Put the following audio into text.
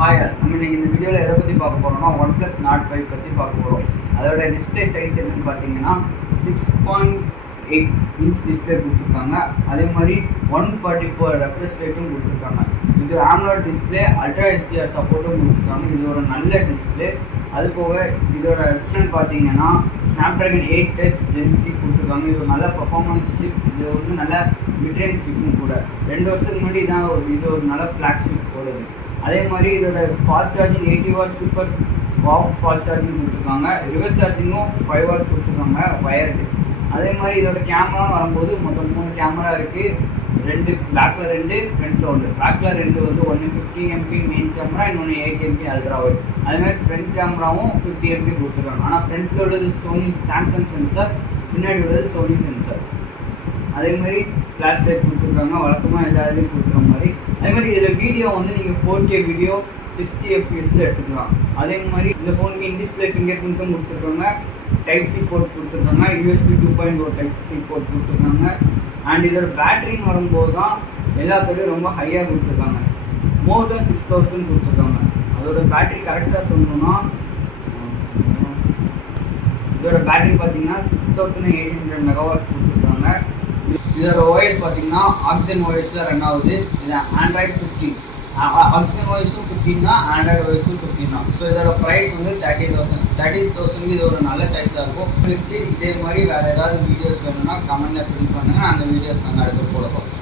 Hi, நம்ம இன்னைக்கு இந்த வீடியோவில் எதை பற்றி பார்க்க போகிறோம்னா OnePlus Nord 5 பற்றி பார்க்க போகிறோம். அதோட டிஸ்பிளே சைஸ் என்னன்னு பார்த்தீங்கன்னா 6.8 இன்ச் டிஸ்பிளே கொடுத்துருக்காங்க. அதே மாதிரி 144 ரெஃப்ரெஷ் ரேட்டும் கொடுத்துருக்காங்க. இது AMOLED டிஸ்பிளே, அல்ட்ரா HDR சப்போர்ட்டும் கொடுத்துருக்காங்க. இது ஒரு நல்ல டிஸ்பிளே. அது போக இதோட ஆப்ஷன் பார்த்தீங்கன்னா Snapdragon 8 Gen 3 கொடுத்துருக்காங்க. இது ஒரு நல்ல பர்ஃபார்மன்ஸ் சிப். இது வந்து நல்ல மிட்ரேஞ்ச் சிப்பும் கூட. 2 வருஷத்துக்கு முன்னாடி இது ஒரு நல்ல ஃப்ளாக்ஷிப் போடுது. அதே மாதிரி இதோட fast charging 80 watts super fast charging கொடுத்துருக்காங்க. ரிவர்ஸ் சார்ஜிங்கும் 5 வாட்ஸ் கொடுத்துருக்காங்க வயர்டு. அதே மாதிரி இதோட கேமரான்னு வரும்போது மொத்தம் 3 கேமரா இருக்குது. 2 பேக்கில் 2 ஃப்ரண்ட்டில் 1. பேக்கில் 2 வந்து 150 MP மெயின் கேமரா, இன்னொன்று 8 MP அல்ட்ரா வைட். அதேமாதிரி ஃப்ரண்ட் கேமராவும் 50 MP கொடுத்துருக்காங்க. ஆனால் ஃப்ரண்ட்டில் உள்ளது சாம்சங் சென்சார், பின்னாடி உள்ளது சோனி சென்சார். அதேமாதிரி ஃப்ளாஷ் லைட் கொடுத்துருக்காங்க, வழக்கமாக எல்லா இதுலையும் கொடுக்குற மாதிரி. அதேமாதிரி இதில் வீடியோ வந்து நீங்கள் 4K வீடியோ 60 FPS எடுத்துக்கலாம். அதே மாதிரி இந்த ஃபோனுக்கு இன்டிஸ்பிளே ஃபிங்கர் பிரிண்ட்டும் கொடுத்துருக்காங்க. டைப் சி போர்ட் கொடுத்துருக்காங்க. USB 2.0 டைப் சி போர்ட் கொடுத்துருக்காங்க. அண்ட் இதோட பேட்டரின்னு வரும்போது தான் எல்லாத்துலேயும் ரொம்ப ஹையாக கொடுத்துருக்காங்க. மோர் தென் 6000 கொடுத்துருக்காங்க. அதோட பேட்டரி கரெக்டாக சொல்லணும்னா இதோட பேட்டரி பார்த்தீங்கன்னா 6800 மெகாவாட்ஸ் கொடுத்துருக்காங்க. இதோட ஓஎஸ் பார்த்தீங்கன்னா ஆக்சிஜன் ஓஎஸில் ரன் ஆகுது. இது ஆண்ட்ராய்டு 15. ஆக்சிஜன் ஓஎஸும் 15 தான், ஆண்ட்ராய்டு ஓஎஸும் 15 தான். ஸோ இதோட ப்ரைஸ் வந்து 30,000 இது ஒரு நல்ல சாய்ஸாக இருக்கும். உங்களுக்கு இதே மாதிரி வேறு ஏதாவது வீடியோஸ் வேணும்னா கமெண்ட்டில் பிரிண்ட் பண்ணுங்கள். அந்த வீடியோஸ் நாங்கள் அடுத்து போட பார்ப்போம்.